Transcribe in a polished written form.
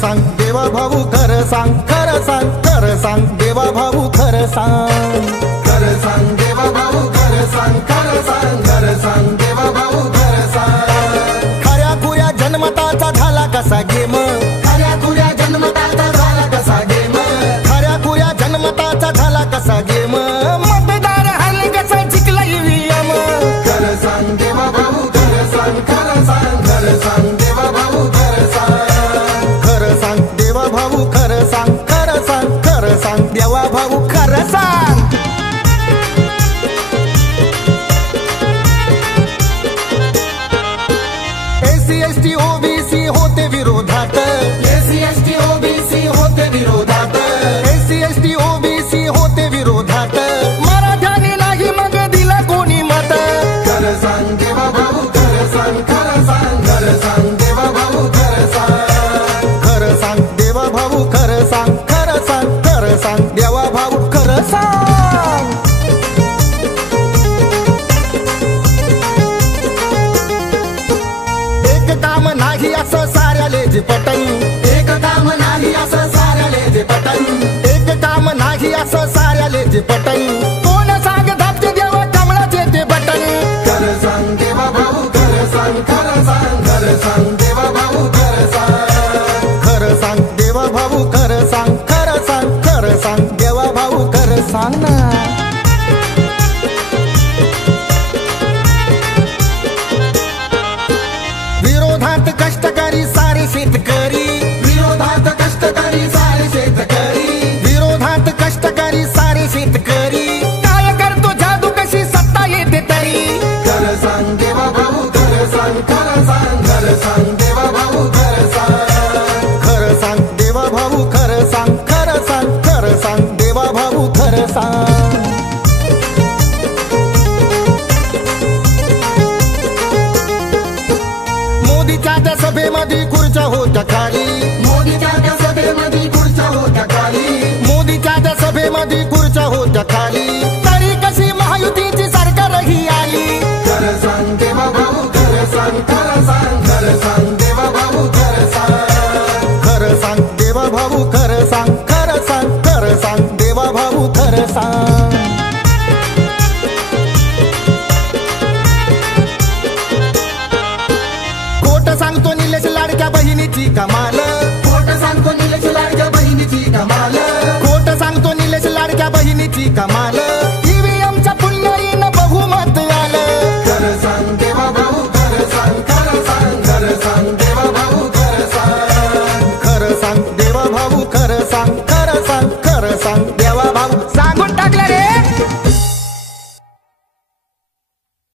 सांग देवा भाऊ खरं सांग, खरं सांग, खरं सांग देवा भाऊ खरं सांग, खरं सांग देवा भाऊ खरं सांग, खरं सांग, खरं सांग देवा भाऊ खरं सांग। खऱ्या खुऱ्या जन्मताचा झाला कसा गेम, खऱ्या खुऱ्या जन्मताचा झाला कसा गेम, खऱ्या खुऱ्या जन्मताचा झाला कसा गेम, मतदार हल्ली कसा जिंकला ईव्हीएम। खरं सांग देवा भाऊ खरं सांग, खरं सांग, खरं सांग देवा भाऊ खरं सांग, खरं सांग देवा भाऊ खरं सांग, खरं सांग, खरं सांग देवा भाऊ खरं सांग। एससी एसटी ओबीसी होते विरोधात, एससी एसटी ओबीसी होते विरोधात, एससी एसटी ओबीसी होते विरोधात, मराठ्याने नाही मग दिला कोणी मत। खरं सांग देवा भाऊ खरं सांग, खरं सांग, खरं सांग देवा भाऊ खरं सांग, खरं सांग देवा भाऊ खरं सांग, खरं सांग, खरं सांग देवा भाऊ खरं सांग। एक काम नाही असं साऱ्याले जे पटन, एक काम नाही असं साऱ्याले जे पटन, एक काम नाही असं साऱ्याले जे पटन, कोण सांग धापचे देवा कमळाचे ते बटन। खरं सांग देवा भाऊ खरं सांग, खरं सांग, खरं सांग देवा भाऊ खरं सांग, खरं सांग देवा भाऊ खरं सांग, खरं सांग, खरं सांग देवा भाऊ खरं सांग ना। विरोधात कष्टकरी सारे शेतकरी, विरोधात कष्टकरी सारे शेतकरी, विरोधात कष्टकरी सारे शेतकरी, काय करतो जादू कशी सत्ता येते तरी। खरं सांग देवा भाऊ खरं सांग, खरं सांग, खरं सांग देवा भाऊ खरं सांग, खरं सांग देवा भाऊ खरं सांग, खरं सांग, खरं सांग देवा भाऊ खरं सांग। मोदीच्या त्या सभेमध्ये खुर्च्या होत्या खाली, मोदीच्या त्या सभेमध्ये खुर्च्या होत्या खाली, मोदीच्या त्या सभेमध्ये खुर्च्या होत्या खाली, तरी कशी महायुतीची सरकारही आली। खरं सांग देवा भाऊ खरं सांग, खरं सांग, खरं सांग देवा भाऊ खरं सांग, खरं सांग देवा भाऊ खरं सांग, खरं सांग, खरं सांग देवा भाऊ खरं सांग। खोट सांगतो निलेश लाडक्या बहिणीची कमाल, खोट सांगतो निलेश लाडक्या बहिणीची कमाल, खोट सांगतो निलेश लाडक्या बहिणीची कमाल,